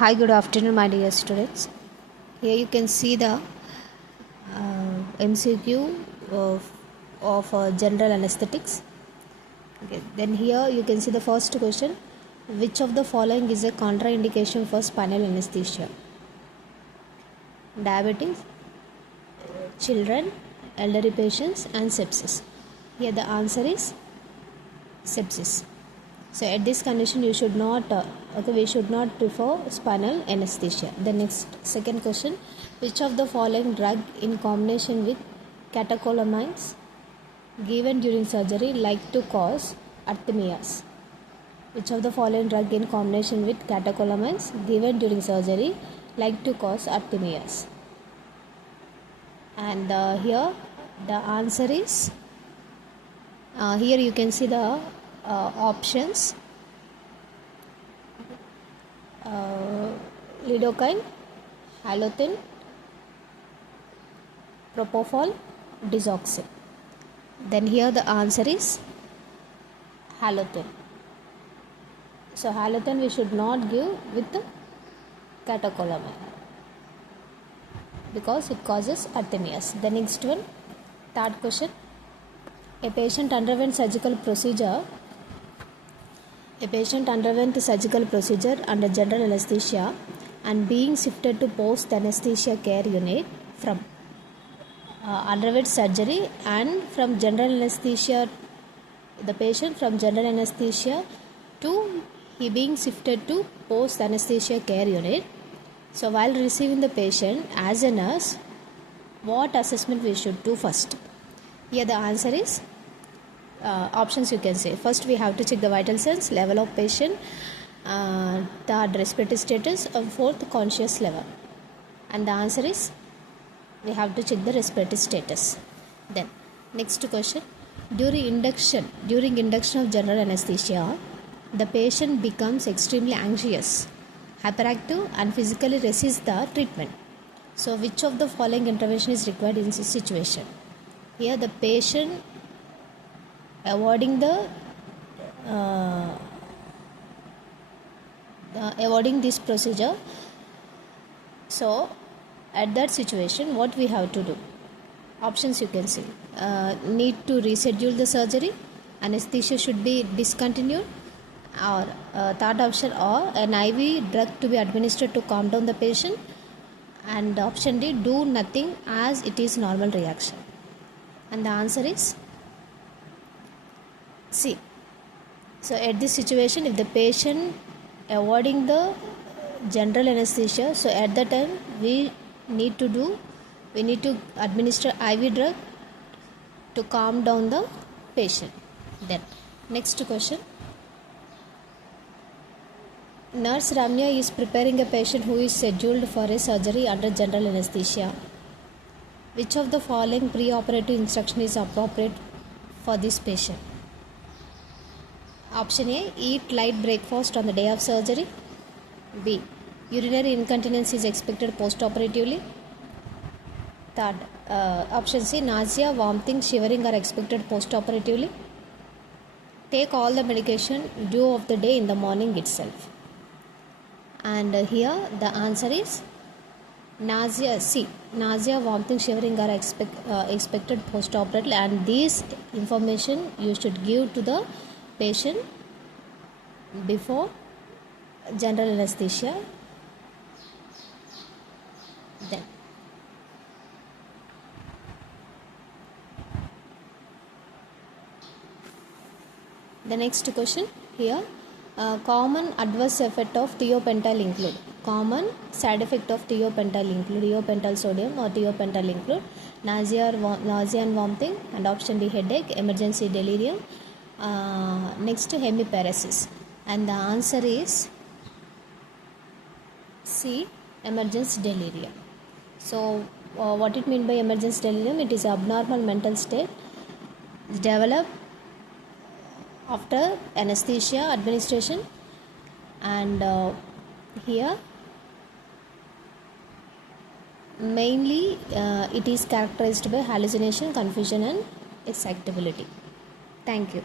Hi, good afternoon, my dear students. Here you can see the MCQ of general anesthetics. Okay. Then here you can see the first question: which of the following is a contraindication for spinal anesthesia? Diabetes, children, elderly patients, and sepsis. Here the answer is sepsis. So at this condition we should not prefer spinal anesthesia. The next second question: which of the following drug in combination with catecholamines given during surgery like to cause arrhythmias? Which of the following drug in combination with catecholamines given during surgery like to cause arrhythmias? And here the answer is here you can see the options: lidocaine, halothane, propofol, digoxin. Then here the answer is halothane. So halothane we should not give with the catecholamine because it causes arrhythmias. The next one, third question: a patient underwent surgical procedure under general anesthesia and being shifted to post anesthesia care unit from underwent surgery and from general anesthesia, the patient from general anesthesia to he being shifted to post anesthesia care unit. So while receiving the patient, as a nurse, what assessment we should do first? Here the answer is options you can say. First we have to check the vital signs, level of patient, third respiratory status, and fourth conscious level. And the answer is we have to check the respiratory status. Then next question: during induction of general anesthesia, the patient becomes extremely anxious, hyperactive, and physically resists the treatment. So which of the following intervention is required in this situation? Here the patient avoiding this procedure. So at that situation what we have to do? Options you can see: need to reschedule the surgery, anesthesia should be discontinued, or third option, or an IV drug to be administered to calm down the patient, and option D, do nothing as it is normal reaction. And the answer is C. So at this situation, if the patient avoiding the general anesthesia, so at that time we need to administer IV drug to calm down the patient. Then next question: Nurse Ramya is preparing a patient who is scheduled for a surgery under general anesthesia. Which of the following pre-operative instruction is appropriate for this patient? Option A, eat light breakfast on the day of surgery. B, urinary incontinence is expected post-operatively. Third, option C, nausea, vomiting, shivering are expected post-operatively. Take all the medication due of the day in the morning itself. And here the answer is nausea, C. Nausea, vomiting, shivering are expected post-operatively, and this information you should give to the patient before general anesthesia. Then the next question here: common adverse effect of thiopental include. Common side effect of thiopental include thiopental sodium or thiopental include nausea and vomiting, and option D, headache, emergency delirium, next hemiparesis. And the answer is C, emergency delirium. So what it mean by emergency delirium? It is abnormal mental state developed after anesthesia administration, and here mainly it is characterized by hallucination, confusion, and excitability. Thank you.